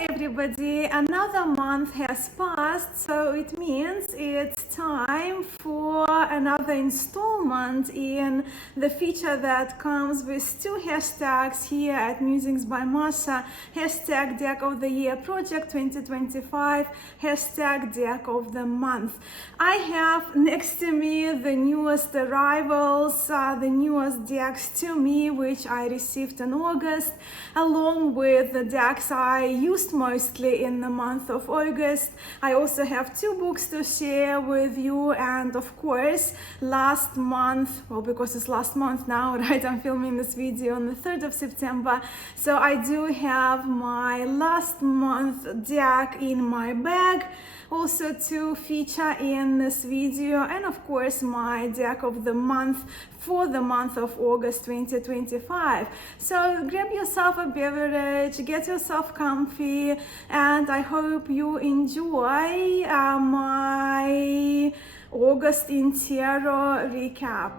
everybody, another month has passed, so it means it's time for another installment in the feature that comes with two hashtags here at Musings by Mascha, hashtag Deck of the Year Project 2025, hashtag Deck of the Month. I have next to me the newest arrivals, the newest decks to me, which I received in August, along with the decks I used mostly in the month of August. I also have two books to share with you, and of course last month, well, because it's last month now, right, I'm filming this video on the 3rd of September, so I do have my last month deck in my bag also to feature in this video, and of course my deck of the month for the month of August 2025. So grab yourself a beverage, get yourself comfy, and I hope you enjoy my August in Tarot recap.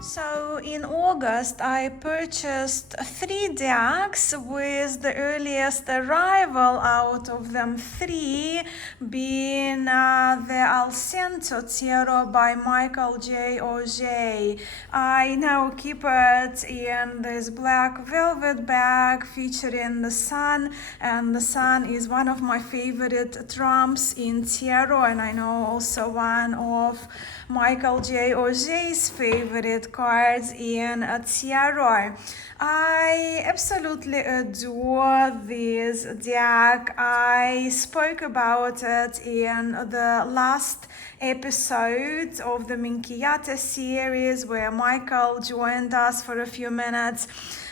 So in August I purchased 3 decks, with the earliest arrival out of them 3 being the Alcento Tarot by Michael J. Auger. I now keep it in this black velvet bag featuring the sun, and the sun is one of my favorite trumps in tarot, and I know also one of Michael J. Auger's favorite cards in tarot. I absolutely adore this deck. I spoke about it in the last episode of the Minchiate series, where Michael joined us for a few minutes.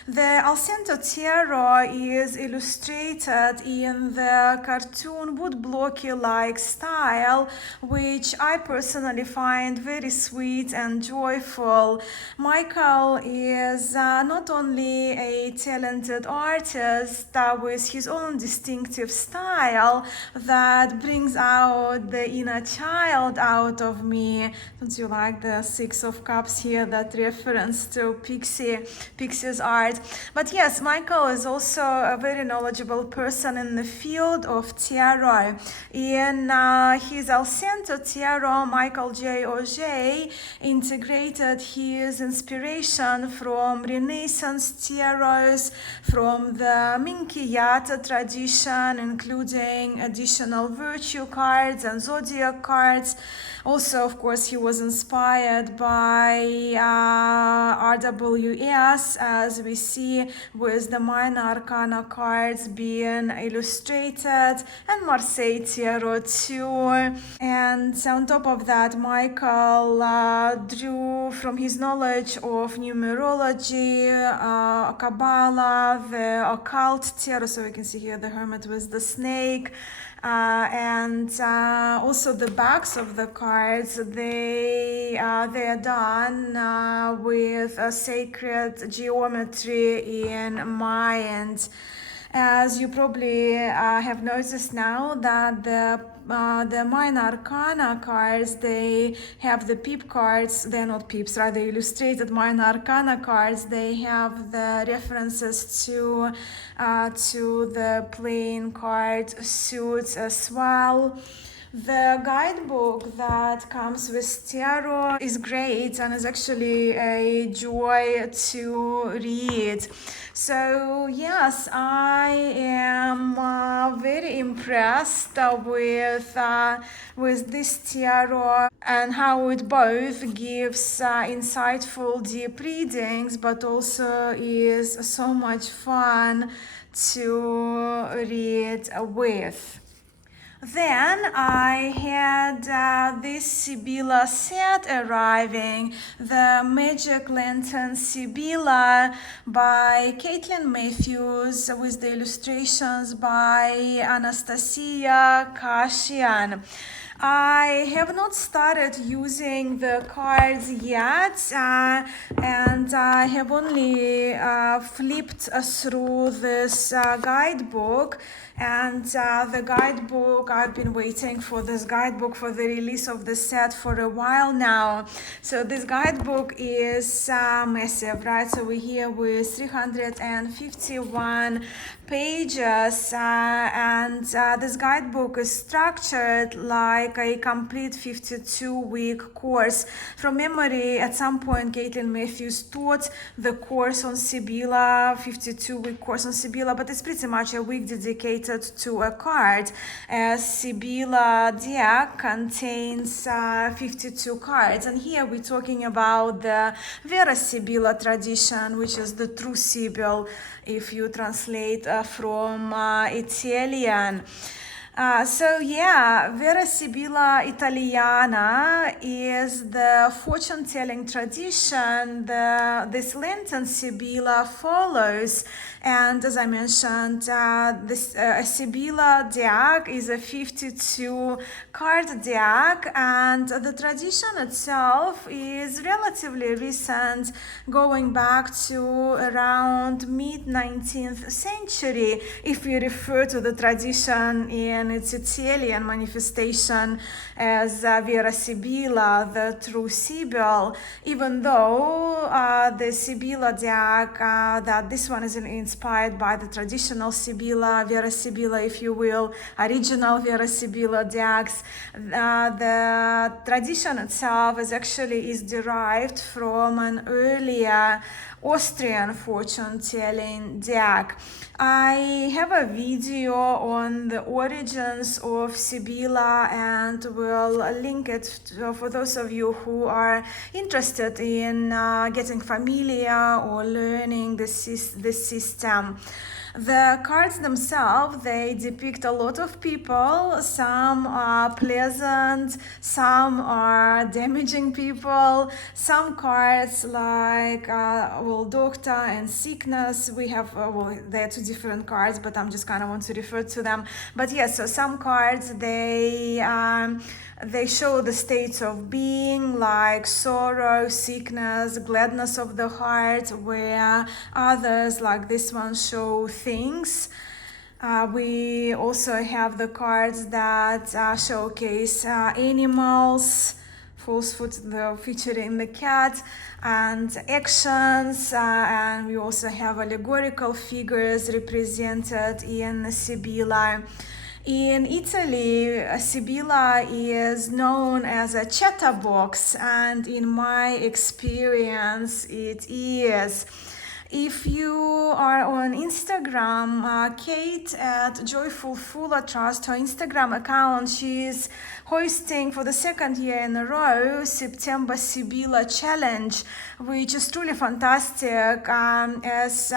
The Alcento Tarot is illustrated in the cartoon woodblocky-like style, which I personally find very sweet and joyful. Michael is not only a talented artist with his own distinctive style that brings out the inner child out of me. Don't you like the 6 of Cups here, that reference to Pixie's art? But yes, Michael is also a very knowledgeable person in the field of tarot. In his Alcento Tarot, Michael J. Auger integrated his inspiration from Renaissance tarots, from the Minchiate tradition, including additional virtue cards and zodiac cards. Also, of course, he was inspired by RWS, as we see with the minor arcana cards being illustrated, and Marseille Tarot too. And on top of that, Michael drew from his knowledge of numerology, Kabbalah, the occult tarot, so we can see here the hermit with the snake, and also the backs of the cards, they are done with a sacred geometry in mind. As you probably have noticed now, that the minor arcana cards, they have the peep cards, they're not peeps, rather illustrated minor arcana cards, they have the references to the playing card suits as well. The guidebook that comes with tarot is great and is actually a joy to read. So yes, I am very impressed with this tarot, and how it both gives insightful deep readings, but also is so much fun to read with. Then I had this Sibilla set arriving, the Magic Lantern Sibilla by Caitlin Matthews, with the illustrations by Anastasia Kashian. I have not started using the cards yet, and I have only flipped through this guidebook. And the guidebook, I've been waiting for this guidebook for the release of the set for a while now. So this guidebook is massive, right? So we're here with 351 pages, and this guidebook is structured like a complete 52-week course. From memory, at some point, Caitlin Matthews taught the course on Sibilla, 52-week course on Sibilla, but it's pretty much a week dedicated to a card, as Sibilla deck contains 52 cards. And here we're talking about the Vera Sibilla tradition, which is the true Sibyl if you translate from Italian. Vera Sibilla Italiana is the fortune-telling tradition this Lenten Sibilla follows. And as I mentioned, this Sibilla deck is a 52-card deck, and the tradition itself is relatively recent, going back to around mid-19th century, if we refer to the tradition in its Italian manifestation as Vera Sibilla, the true Sibyl, even though the Sibilla deck, that this one is inspired by the traditional Sibilla, Vera Sibilla, if you will, original Vera Sibilla decks. The tradition itself is derived from an earlier Austrian fortune-telling deck. I have a video on the origins of Sibilla, and will link it for those of you who are interested in getting familiar or learning this system. The cards themselves, they depict a lot of people. Some are pleasant, some are damaging people. Some cards like doctor and sickness, we have they're two different cards, but I'm just kind of want to refer to them. But yes, so some cards, they show the states of being, like sorrow, sickness, gladness of the heart, where others, like this one, show things. We also have the cards that showcase animals, falsehood featuring the cat, and actions, and we also have allegorical figures represented in Sibilla. In Italy, Sibilla is known as a chatterbox, and in my experience, it is. If you are on Instagram, Kate at Joyful Fuller Trust, her Instagram account, she's hosting for the second year in a row September Sibilla Challenge, which is truly fantastic, as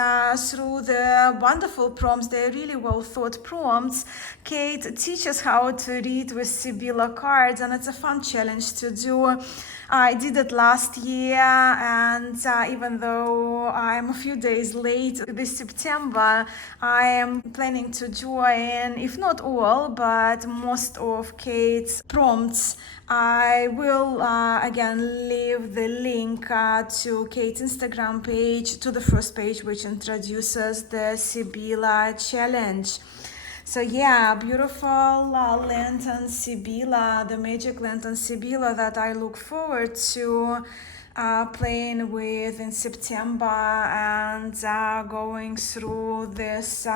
through the wonderful prompts, they're really well thought prompts, Kate teaches how to read with Sibilla cards, and it's a fun challenge to do. I did it last year, and even though I'm a few days late this September, I am planning to join, if not all, but most of Kate's prompts. I will again leave the link to Kate's Instagram page, to the first page, which introduces the Sibilla Challenge. So yeah, beautiful Lenten Sibilla, the magic Lenten Sibilla that I look forward to playing with in September, and going through this.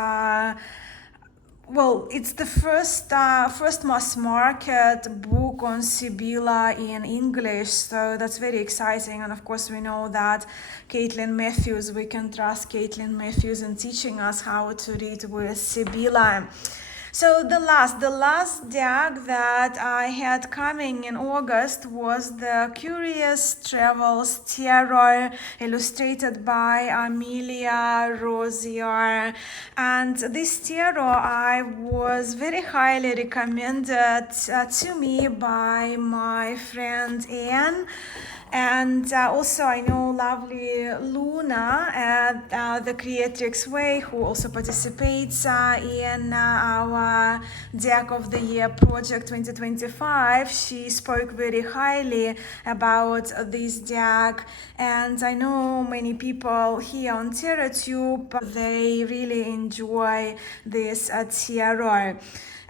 It's the first mass market book on Sibilla in English, so that's very exciting. And of course, we know that Caitlin Matthews, we can trust Caitlin Matthews in teaching us how to read with Sibilla. So the last deck that I had coming in August was the Curious Travels Tarot, illustrated by Amelia Rosier. And this tarot I was very highly recommended to me by my friend Anne. And also I know lovely Luna at the Creatrix Way, who also participates in our Deck of the Year project 2025. She spoke very highly about this deck, and I know many people here on TerraTube, they really enjoy this tarot.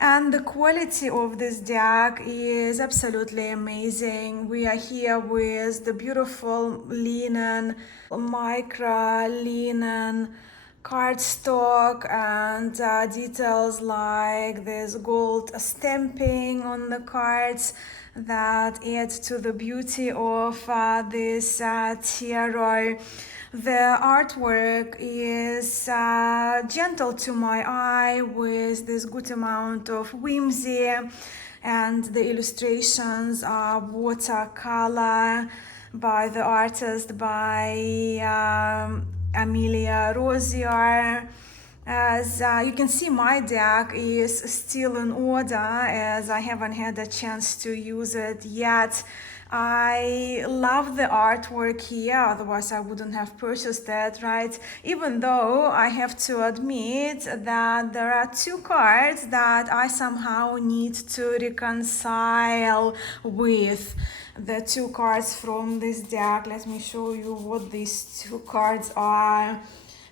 And the quality of this deck is absolutely amazing. We are here with the beautiful linen, micro linen cardstock, and details like this gold stamping on the cards that add to the beauty of this tarot. The artwork is gentle to my eye with this good amount of whimsy, and the illustrations are watercolor by the artist Amelia Rosier. As you can see, my deck is still in order as I haven't had a chance to use it yet. I love the artwork here, otherwise I wouldn't have purchased it, right? Even though I have to admit that there are two cards that I somehow need to reconcile with. The two cards from this deck. Let me show you what these two cards are.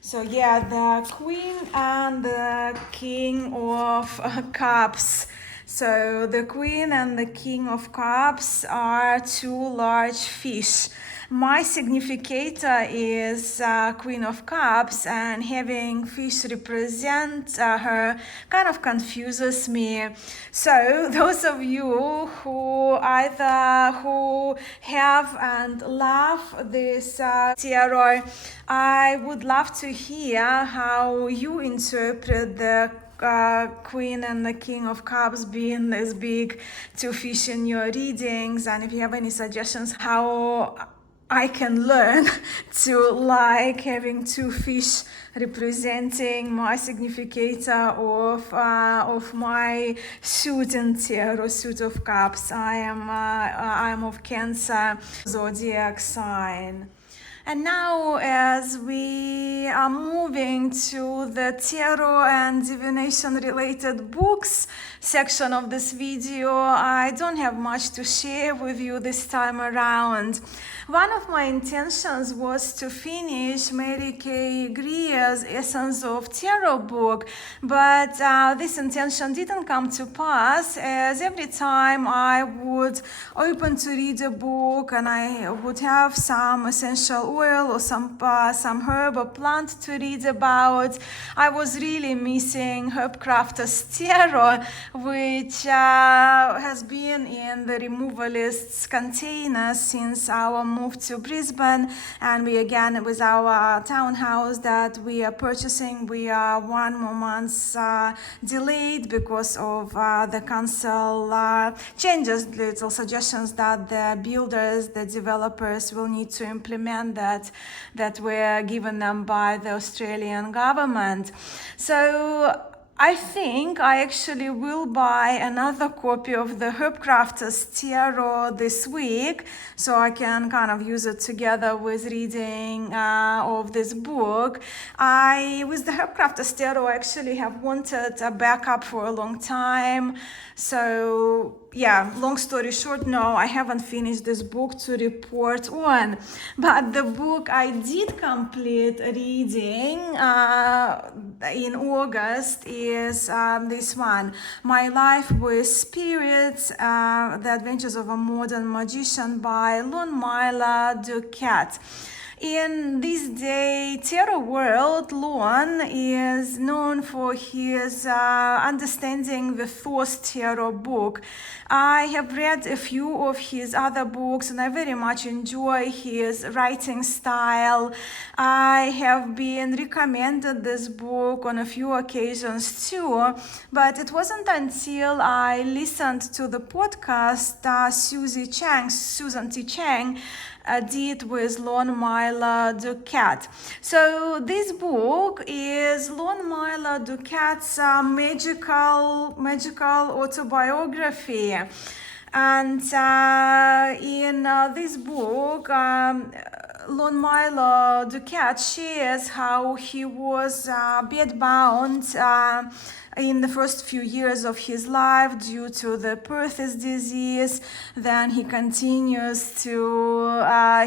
So yeah, the Queen and the King of Cups. So the Queen and the King of Cups are two large fish. My significator is Queen of Cups, and having fish represent her kind of confuses me. So those of you who have and love this tarot, I would love to hear how you interpret the Queen and the King of Cups being this big two fish in your readings, and if you have any suggestions how I can learn to like having two fish representing my significator of my suit in tarot, suit of cups. I am of Cancer zodiac sign. And now, as we are moving to the tarot and divination related books section of this video, I don't have much to share with you this time around. One of my intentions was to finish Mary Kay Greer's Essence of Tarot book, but this intention didn't come to pass, as every time I would open to read a book and I would have some essential oil or some herb or plant to read about, I was really missing Herbcrafter's Tarot, which has been in the removalists container since our move to Brisbane, and we again with our townhouse that we are purchasing, we are 1 more month delayed because of the council changes, little suggestions that the builders, the developers will need to implement that were given them by the Australian government. So I think I actually will buy another copy of the Herbcrafter's Tarot this week, so I can kind of use it together with reading of this book. With the Herbcrafter's Tarot, I actually have wanted a backup for a long time. So yeah, long story short, no, I haven't finished this book to report on. But the book I did complete reading in August is this one, My Life with Spirits, The Adventures of a Modern Magician by Lon Ducat. In this day tarot world, Lon is known for his Understanding the Thoth Tarot book. I have read a few of his other books and I very much enjoy his writing style. I have been recommended this book on a few occasions too, but it wasn't until I listened to the podcast Susan T. Chang did with Lon Ducat. So this book is Lon Ducat's magical autobiography. And in this book, Lon Milo Ducat shares how he was bedbound in the first few years of his life due to the Perthes disease. Then he continues to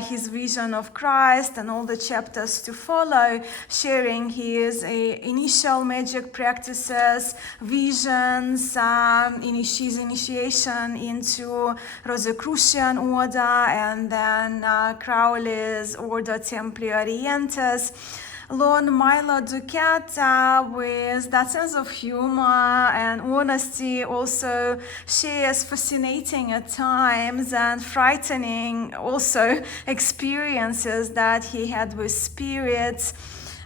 his vision of Christ and all the chapters to follow, sharing his initial magic practices, visions, his initiation into Rosicrucian order, and then Crowley's Order Templi Orientis. Lon Milo Ducat, with that sense of humor and honesty, also shares fascinating at times and frightening also experiences that he had with spirits.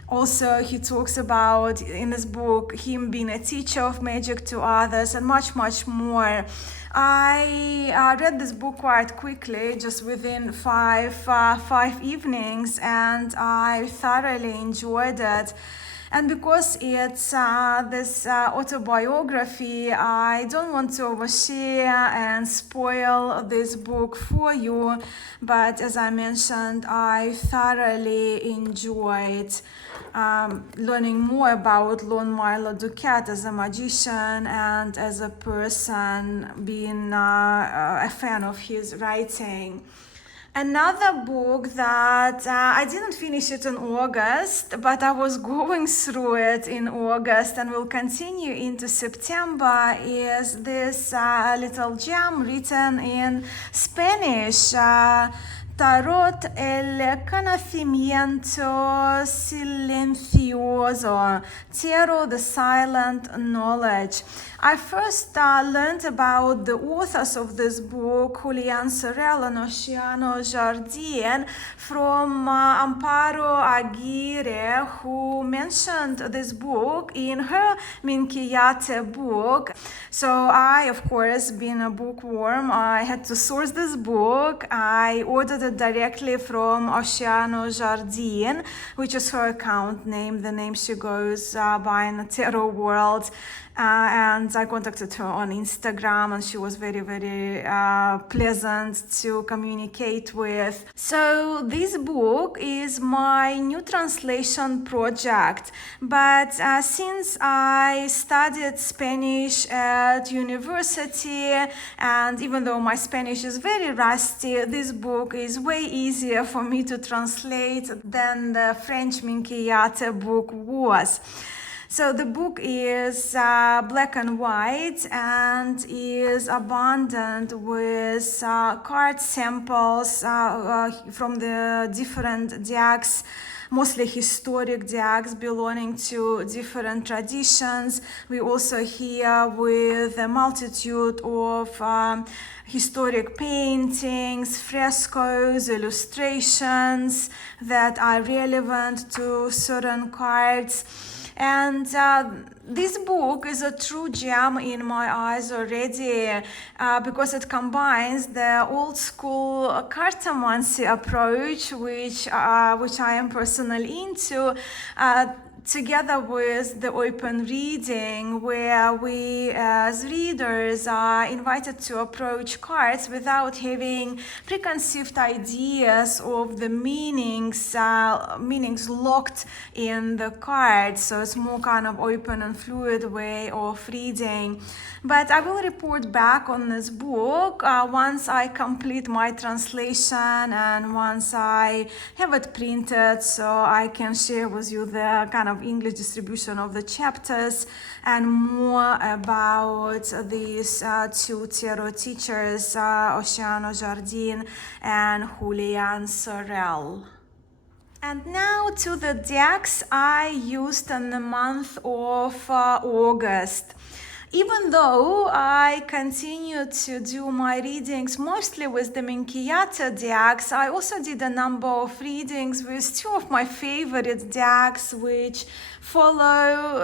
Also, he talks about, in this book, him being a teacher of magic to others and much, much more. I read this book quite quickly, just within five evenings, and I thoroughly enjoyed it. And because it's this autobiography, I don't want to overshare and spoil this book for you, but as I mentioned, I thoroughly enjoyed learning more about Lon Milo Ducat as a magician and as a person, being a fan of his writing. Another book that I didn't finish it in August, but I was going through it in August and will continue into September, is this little gem written in Spanish. Tarot el conocimiento silencioso, Tarot the silent knowledge. I first learned about the authors of this book, Julian Sorel and Oceano Jardin, from Amparo Aguirre, who mentioned this book in her Minchiate book. So I, of course, being a bookworm, I had to source this book. I ordered it directly from Oceano Jardin, which is her account name, the name she goes by in the tarot world. And I contacted her on Instagram, and she was very, very pleasant to communicate with. So this book is my new translation project, but since I studied Spanish at university, and even though my Spanish is very rusty, this book is way easier for me to translate than the French Minchiate book was. So the book is black and white and is abundant with card samples from the different decks, mostly historic decks belonging to different traditions. We also hear with a multitude of historic paintings, frescoes, illustrations that are relevant to certain cards. And this book is a true gem in my eyes already because it combines the old school cartomancy approach, which I am personally into, together with the open reading, where we as readers are invited to approach cards without having preconceived ideas of the meanings locked in the cards. So it's more kind of open and fluid way of reading. But I will report back on this book once I complete my translation and once I have it printed, so I can share with you the kind of English distribution of the chapters and more about these two tarot teachers, Oceano Jardin and Julian Sorel. And now to the decks I used in the month of August. Even though I continue to do my readings mostly with the Minchiate decks, I also did a number of readings with two of my favorite decks, which follow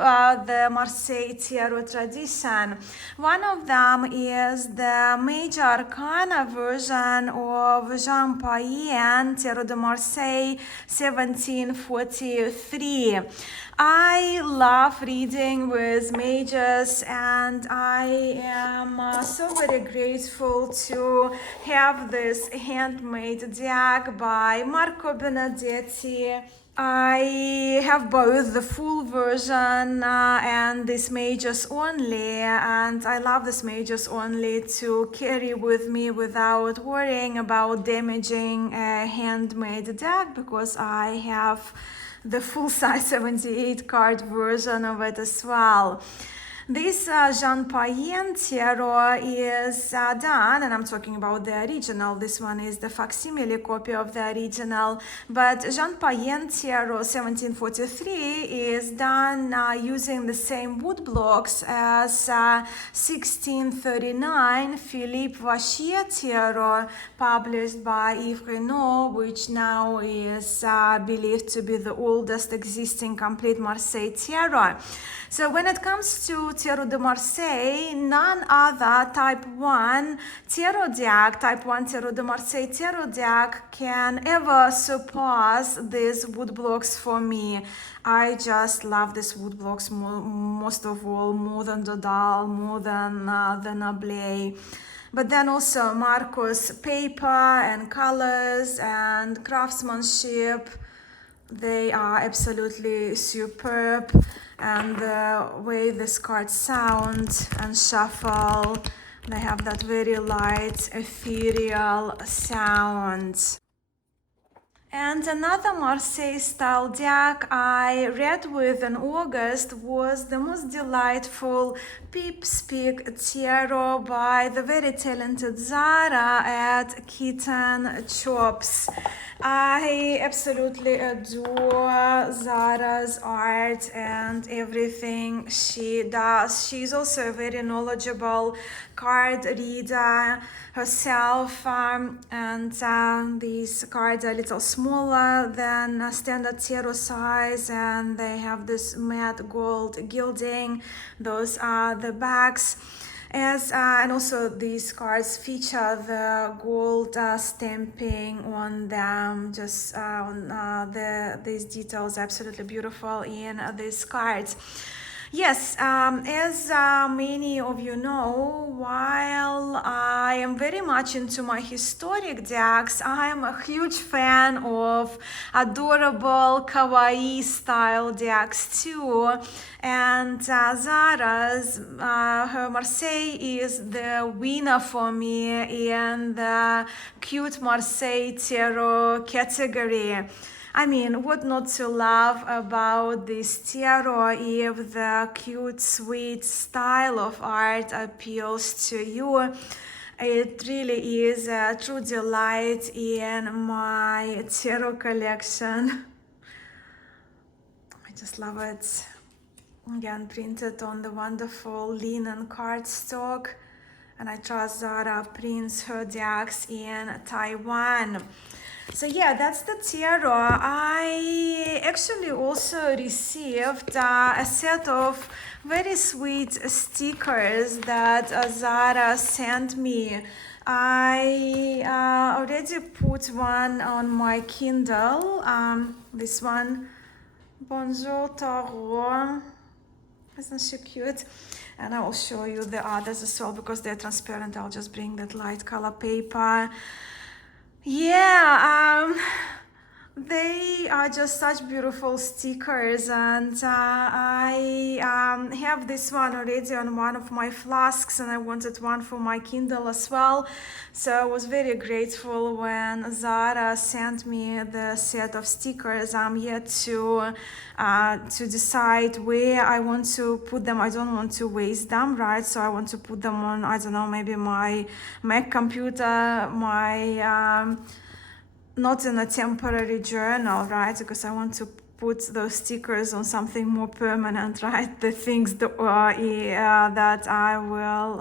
the Marseille Tarot tradition. One of them is the Major Arcana version of Jean Payen, Tarot de Marseille, 1743. I love reading with mages and and I am so very grateful to have this handmade deck by Marco Benedetti. I have both the full version and this mages only, and I love this mages only to carry with me without worrying about damaging a handmade deck, because I have the full-size 78 card version of it as well. This Jean Payen tarot is done, and I'm talking about the original. This one is the facsimile copy of the original. But Jean Payen tarot 1743 is done using the same wood blocks as 1639 Philippe Vachier tarot, published by Yves Reynaud, which now is believed to be the oldest existing complete Marseille tarot. So when it comes to Tarot de Marseille, none other type 1 tarot deck, type 1 Tarot de Marseille tarot deck can ever surpass these wood blocks for me. I just love these wood blocks most of all, more than Dodal, more than the Nablet. But then also Marco's paper and colors and craftsmanship, they are absolutely superb. And the way these cards sound and shuffle, they have that very light, ethereal sound. And another Marseille style deck I read with in August was the most delightful Peep Speak Tarot by the very talented Zara at Kitten Chops. I absolutely adore Zara's art and everything she does. She's also a very knowledgeable card reader herself, and these cards are a little smaller than standard tarot size, and they have this matte gold gilding. Those are the backs. And also these cards feature the gold stamping on them, just these details are absolutely beautiful in these cards. Yes, as many of you know, while I am very much into my historic decks, I am a huge fan of adorable kawaii style decks too. And Zara's, her Marseille is the winner for me in the cute Marseille tarot category. I mean, what not to love about this tarot if the cute, sweet style of art appeals to you? It really is a true delight in my tarot collection. I just love it. Again, printed on the wonderful linen cardstock. And I trust Zara prints her decks in Taiwan. So yeah, that's the tarot. I actually also received a set of very sweet stickers that Zara sent me. I already put one on my Kindle. This one, Bonjour Tarot. Isn't she cute? And I will show you the others as well because they're transparent. I'll just bring that light color paper. Yeah, they are just such beautiful stickers, and I have this one already on one of my flasks, and I wanted one for my Kindle as well. So I was very grateful when Zara sent me the set of stickers. I'm yet to decide where I want to put them. I don't want to waste them, right? So I want to put them on, I don't know, maybe my Mac computer, my not in a temporary journal, right? Because I want to put those stickers on something more permanent, right? The things that I will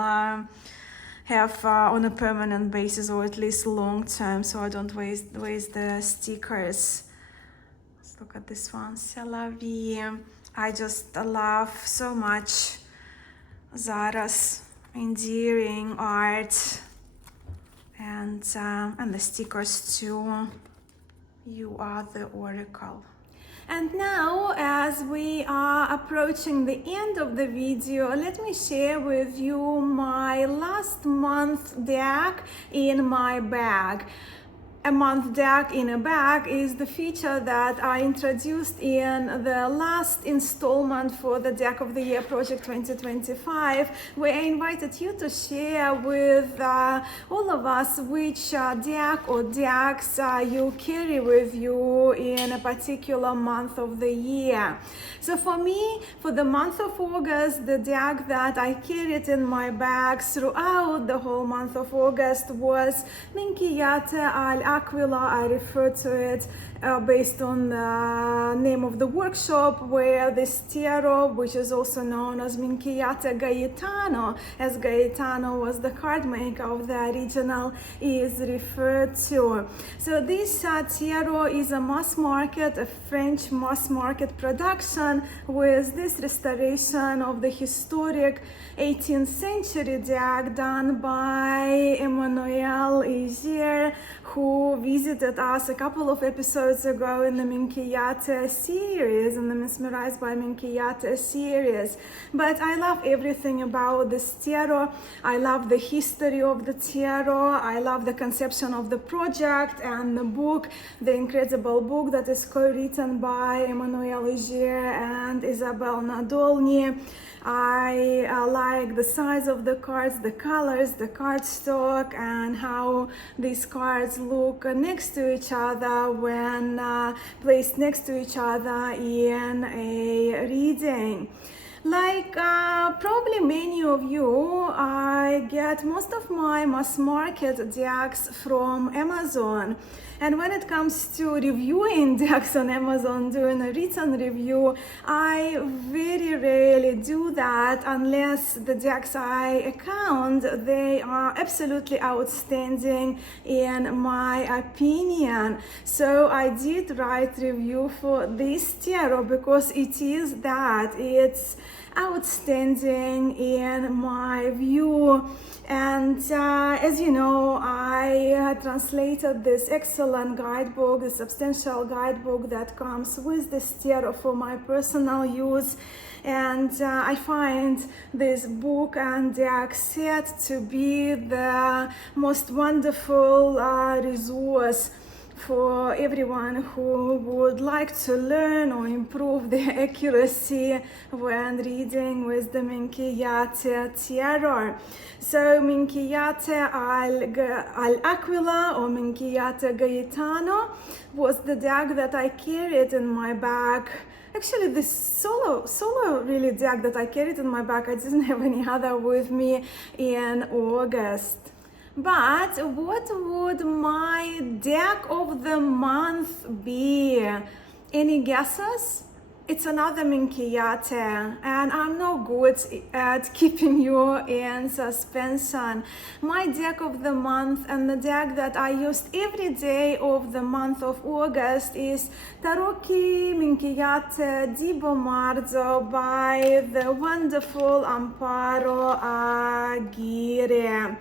have on a permanent basis, or at least long term, so I don't waste the stickers. Let's look at this one, C'est la vie. I just love so much Zara's endearing art. And the stickers too. You are the oracle. And now, as we are approaching the end of the video, let me share with you my last month deck in my bag. A month deck in a bag is the feature that I introduced in the last installment for the Deck of the Year Project 2025, where I invited you to share with all of us which deck or decks you carry with you in a particular month of the year. So for me, for the month of August, the deck that I carried in my bag throughout the whole month of August was Minchiate Aquila. I refer to it based on the name of the workshop, where this tarot, which is also known as Minchiate Gaetano, as Gaetano was the card maker of the original, is referred to. So this tarot is a mass market, a French mass market production, with this restoration of the historic 18th century deck done by Emmanuel Egier, who visited us a couple of episodes ago in the Minchiate series, in the Mesmerized by Minchiate series. But I love everything about this tarot. I love the history of the tarot. I love the conception of the project and the book, the incredible book that is co-written by Emmanuel Egier and Isabelle Nadolny. I like the size of the cards, the colors, the cardstock, and how these cards look next to each other when placed next to each other in a reading. Like probably many of you, I get most of my mass market decks from Amazon. And when it comes to reviewing decks on Amazon, doing a written review, I very rarely do that unless the decks I account, they are absolutely outstanding in my opinion. So I did write review for this tarot because it is that. It's outstanding in my view. And as you know, I translated this excellent guidebook, the substantial guidebook that comes with this tarot for my personal use. And I find this book and deck set to be the most wonderful resource for everyone who would like to learn or improve their accuracy when reading with the Minchiate tarot. So Minchiate al Aquila or Minchiate Gaetano was the deck that I carried in my bag. Actually, this solo really deck that I carried in my bag, I didn't have any other with me in August. But what would my deck of the month be? Any guesses? It's another Minchiate, and I'm no good at keeping you in suspense. My deck of the month and the deck that I used every day of the month of August is Tarocchi Minchiate di Bomarzo by the wonderful Amparo Aguirre.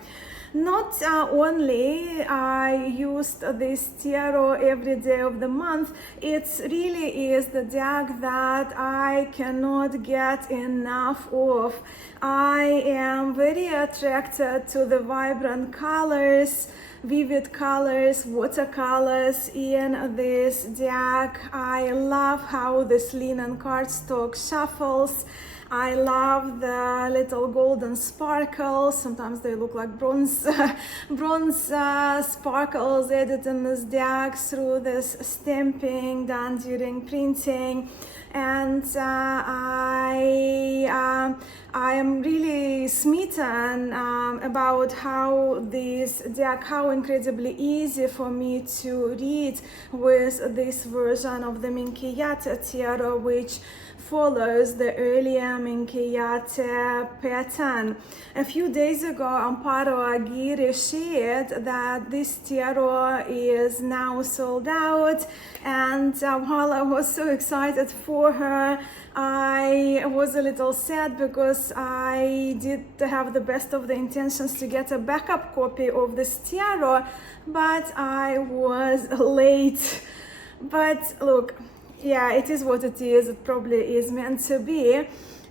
Not only I used this tarot every day of the month, it really is the deck that I cannot get enough of. I am very attracted to the vibrant colors, vivid colors, watercolors in this deck. I love how this linen cardstock shuffles. I love the little golden sparkles. Sometimes they look like bronze sparkles added in this deck through this stamping done during printing. And I am really smitten about how this deck, how incredibly easy for me to read with this version of the Minchiate tarot, which follows the earlier Minchiate pattern. A few days ago, Amparo Aguirre shared that this tarot is now sold out, and while I was so excited for her, I was a little sad because I did have the best of the intentions to get a backup copy of this tarot, but I was late. But look, Yeah, it is what it is. It probably is meant to be.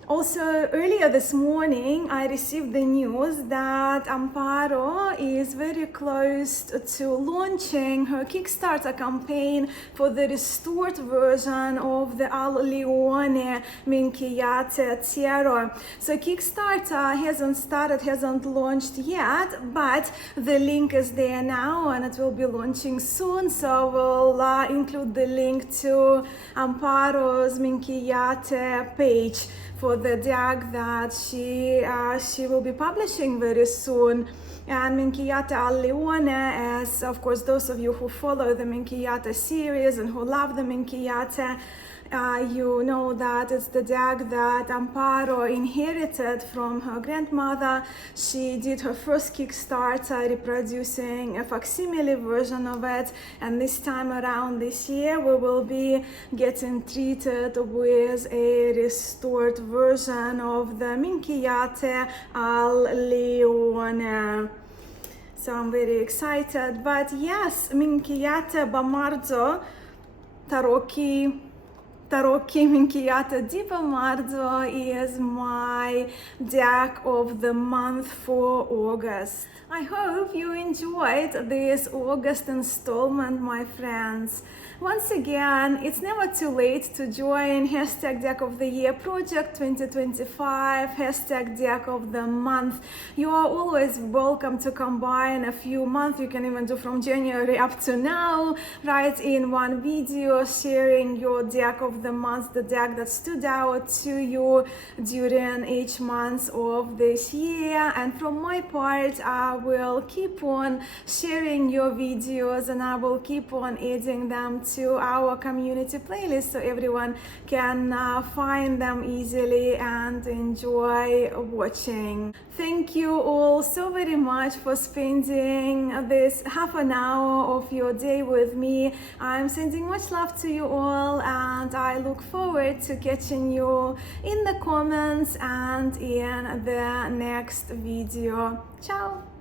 Also, earlier this morning, I received the news that Amparo is very close to launching her Kickstarter campaign for the restored version of the Al Leone Minchiate Zero. So Kickstarter hasn't started, hasn't launched yet, but the link is there now and it will be launching soon. So we'll include the link to Amparo's Minchiate page for the deck that she will be publishing very soon. And Minchiate Al Leone, as of course those of you who follow the Minchiate series and who love the Minchiate, you know that it's the deck that Amparo inherited from her grandmother. She did her first Kickstarter reproducing a facsimile version of it, and this time around this year we will be getting treated with a restored version of the Minchiate Al Leone. So I'm very excited. But yes, Minchiate Bamarzo Tarocchi Minchiate di Bamarzo is my deck of the month for August. I hope you enjoyed this August installment, my friends. Once again, it's never too late to join hashtag Deck of the Year Project 2025, hashtag Deck of the Month. You are always welcome to combine a few months. You can even do from January up to now, right in one video, sharing your deck of the month, the deck that stood out to you during each month of this year. And from my part, I will keep on sharing your videos and I will keep on adding them to our community playlist so everyone can find them easily and enjoy watching. Thank you all so very much for spending this half an hour of your day with me. I'm sending much love to you all and I look forward to catching you in the comments and in the next video. Ciao!